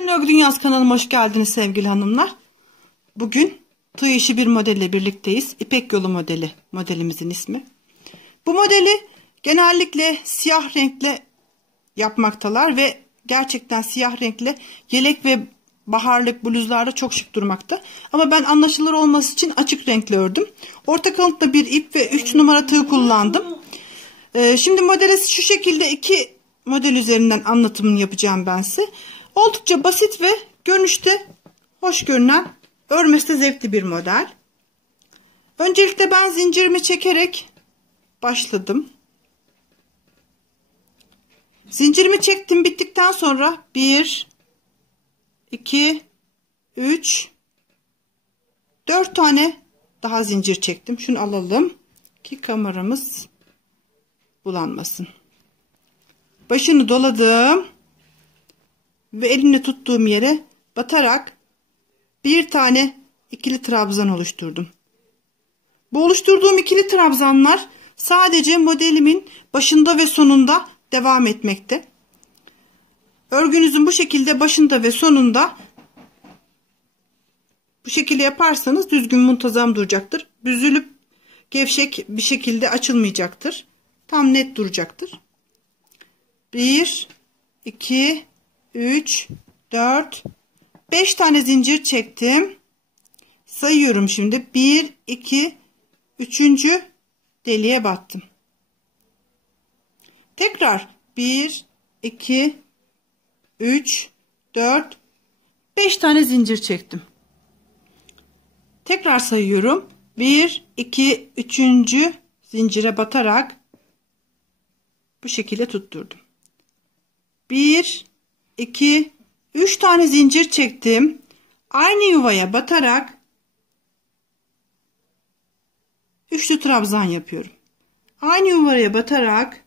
Ben Örgü Dünyası kanalıma hoş geldiniz sevgili hanımlar. Bugün tığ işi bir modelle birlikteyiz. İpek yolu modeli modelimizin ismi. Bu modeli genellikle siyah renkle yapmaktalar ve gerçekten siyah renkle yelek ve baharlık bluzlarda çok şık durmakta. Ama ben anlaşılır olması için açık renkli ördüm. Orta kalıntıda bir ip ve 3 numara tığ kullandım. Ee, şimdi modeli şu şekilde iki model üzerinden anlatımını yapacağım ben size. Oldukça basit ve görünüşte hoş görünen örmesi de zevkli bir model. Öncelikle ben zincirimi çekerek başladım. Zincirimi çektim bittikten sonra 1 2 3 4 tane daha zincir çektim. Şunu alalım ki kameramız bulanmasın. Başını doladım ve elimle tuttuğum yere batarak bir tane ikili trabzan oluşturdum. Bu oluşturduğum ikili trabzanlar sadece modelimin başında ve sonunda devam etmekte. Örgünüzün bu şekilde başında ve sonunda bu şekilde yaparsanız düzgün muntazam duracaktır. Büzülüp gevşek bir şekilde açılmayacaktır. Tam net duracaktır. 1 2 3 4 5 tane zincir çektim. Sayıyorum şimdi. 1 2 3. deliğe battım. Tekrar 1 2 3 4 5 tane zincir çektim. Tekrar sayıyorum. 1 2 3. zincire batarak bu şekilde tutturdum. 1 2 3 tane zincir çektim. Aynı yuvaya batarak üçlü trabzan yapıyorum. Aynı yuvaya batarak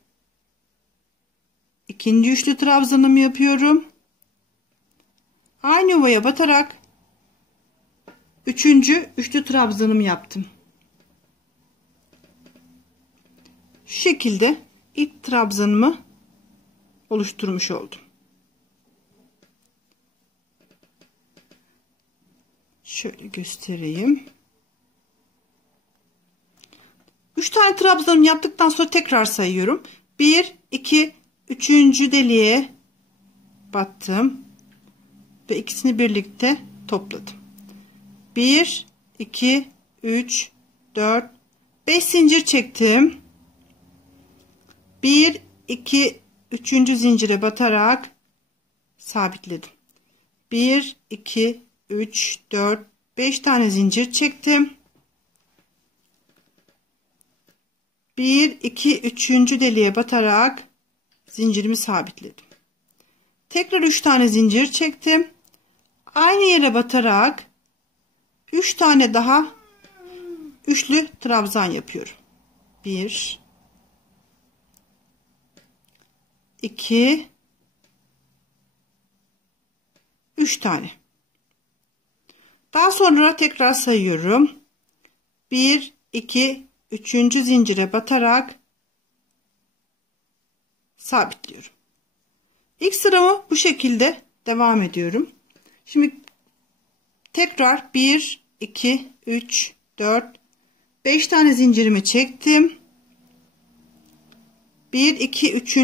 ikinci üçlü trabzanımı yapıyorum. Aynı yuvaya batarak üçüncü üçlü trabzanımı yaptım. Şu şekilde ilk trabzanımı oluşturmuş oldum. Şöyle göstereyim. 3 tane trabzanımı yaptıktan sonra tekrar sayıyorum. 1, 2, 3. deliğe battım. Ve ikisini birlikte topladım. 1, 2, 3, 4, 5 zincir çektim. 1, 2, 3. zincire batarak sabitledim. 1, 2, 3, 4, 5 tane zincir çektim. 1, 2, 3. deliğe batarak zincirimi sabitledim. Tekrar 3 tane zincir çektim. Aynı yere batarak 3 tane daha üçlü trabzan yapıyorum. 1 2 3 tane. Daha sonra tekrar sayıyorum. 1 2 3. zincire batarak sabitliyorum. İlk sıramı bu şekilde devam ediyorum. Şimdi tekrar 1 2 3 4 5 tane zincirimi çektim. 1 2 3.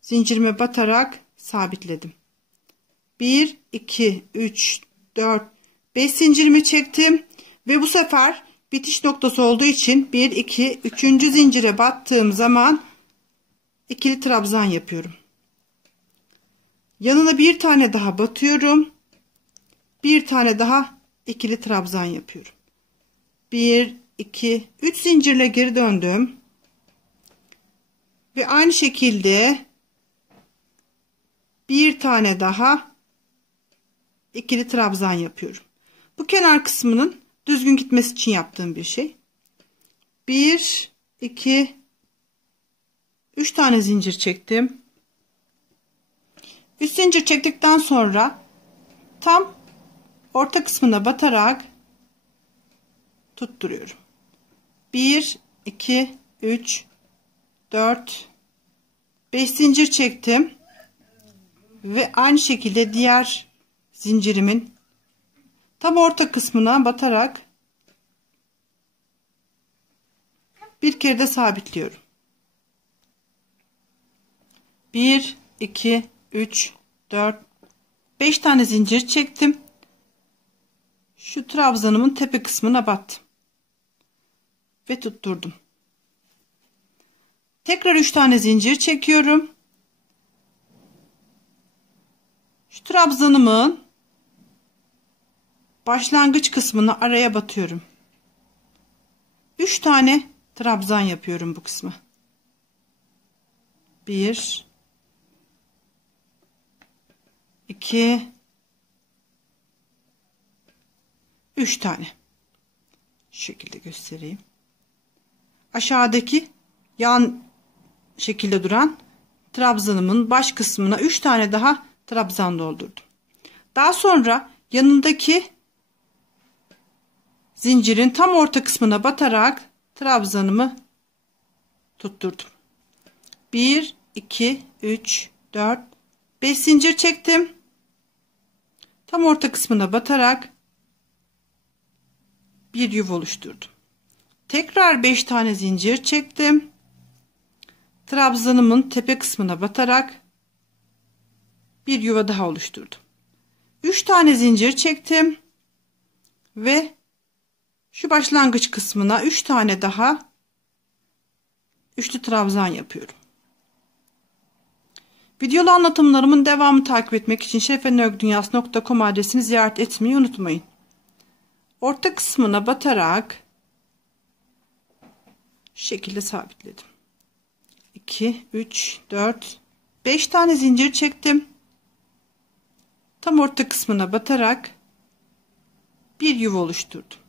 zincirime batarak sabitledim. 1 2 3 4 5 zincirimi çektim ve bu sefer bitiş noktası olduğu için 1 2 3. zincire battığım zaman ikili trabzan yapıyorum. Yanına bir tane daha batıyorum. Bir tane daha ikili trabzan yapıyorum. 1 2 3 zincirle geri döndüm. Ve aynı şekilde bir tane daha ikili trabzan yapıyorum. Bu kenar kısmının düzgün gitmesi için yaptığım bir şey. 1 2 3 tane zincir çektim. 3 zincir çektikten sonra tam orta kısmına batarak tutturuyorum. 1 2 3 4 5 zincir çektim. ve aynı şekilde diğer zincirimin tam orta kısmına batarak bir kere de sabitliyorum. 1 2 3 4 5 tane zincir çektim. Şu trabzanımın tepe kısmına battım. Ve tutturdum. Tekrar 3 tane zincir çekiyorum. Şu trabzanımın başlangıç kısmını araya batıyorum. 3 tane trabzan yapıyorum bu kısmı. 1 2 3 tane. Şu şekilde göstereyim. Aşağıdaki yan şekilde duran trabzanımın baş kısmına 3 tane daha trabzan doldurdum. Daha sonra yanındaki zincirin tam orta kısmına batarak trabzanımı tutturdum. 1 2 3 4 5 zincir çektim. Tam orta kısmına batarak bir yuva oluşturdum. Tekrar 5 tane zincir çektim. Trabzanımın tepe kısmına batarak bir yuva daha oluşturdum. 3 tane zincir çektim ve şu başlangıç kısmına 3 tane daha üçlü trabzan yapıyorum. Videolu anlatımlarımın devamını takip etmek için şerefenörgdünyası.com adresini ziyaret etmeyi unutmayın. Orta kısmına batarak şu şekilde sabitledim. 2, 3, 4, 5 tane zincir çektim. Tam orta kısmına batarak bir yuva oluşturdum.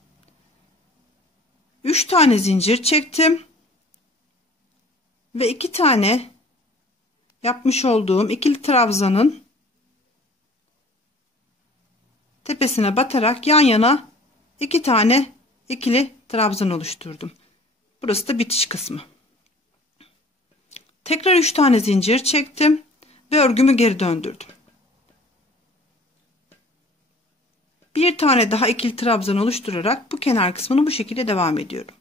3 tane zincir çektim. Ve 2 tane yapmış olduğum ikili trabzanın tepesine batarak yan yana iki tane ikili trabzan oluşturdum. Burası da bitiş kısmı. Tekrar 3 tane zincir çektim ve örgümü geri döndürdüm. Bir tane daha ikili trabzan oluşturarak bu kenar kısmını bu şekilde devam ediyorum.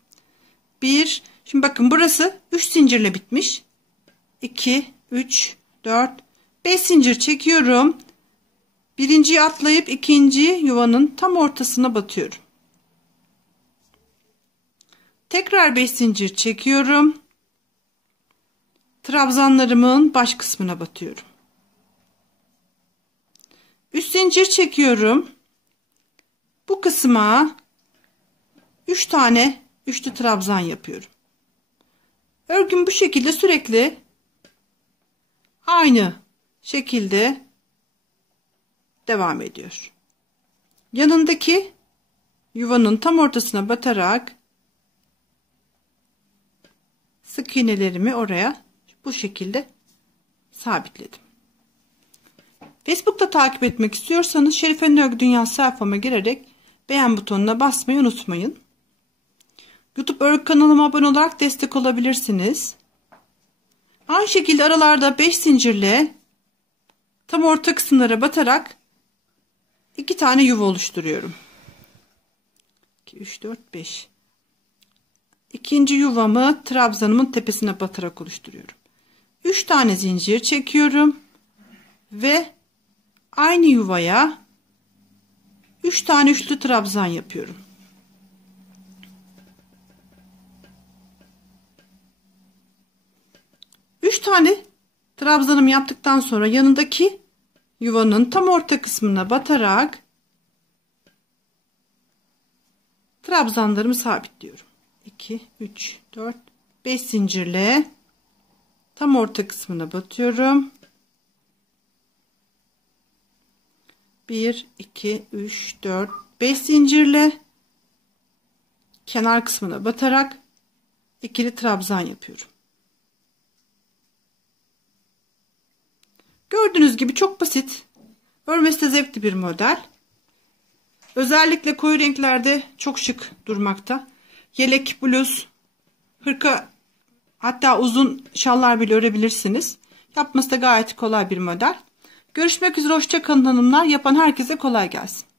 1 Şimdi bakın burası 3 zincirle bitmiş. 2 3 4 5 zincir çekiyorum. Birinciyi atlayıp ikinci yuvanın tam ortasına batıyorum. Tekrar 5 zincir çekiyorum. Trabzanlarımın baş kısmına batıyorum. 3 zincir çekiyorum. Bu kısma 3 tane üçlü trabzan yapıyorum. Örgüm bu şekilde sürekli aynı şekilde devam ediyor. Yanındaki yuvanın tam ortasına batarak sık iğnelerimi oraya bu şekilde sabitledim. Facebook'ta takip etmek istiyorsanız Şerife'nin Örgü Dünyası sayfama girerek beğen butonuna basmayı unutmayın. YouTube örgü kanalıma abone olarak destek olabilirsiniz. Aynı şekilde aralarda 5 zincirle tam orta kısımlara batarak iki tane yuva oluşturuyorum. 2 3 4 5 İkinci yuvamı trabzanımın tepesine batarak oluşturuyorum. 3 tane zincir çekiyorum ve aynı yuvaya 3 tane üçlü trabzan yapıyorum. 3 tane trabzanımı yaptıktan sonra yanındaki yuvanın tam orta kısmına batarak trabzanlarımı sabitliyorum. 2 3 4 5 zincirle tam orta kısmına batıyorum. 1 2 3 4 5 zincirle kenar kısmına batarak ikili trabzan yapıyorum. Gördüğünüz gibi çok basit. Örmesi de zevkli bir model. Özellikle koyu renklerde çok şık durmakta. Yelek, bluz, hırka hatta uzun şallar bile örebilirsiniz. Yapması da gayet kolay bir model. Görüşmek üzere hoşçakalın hanımlar. Yapan herkese kolay gelsin.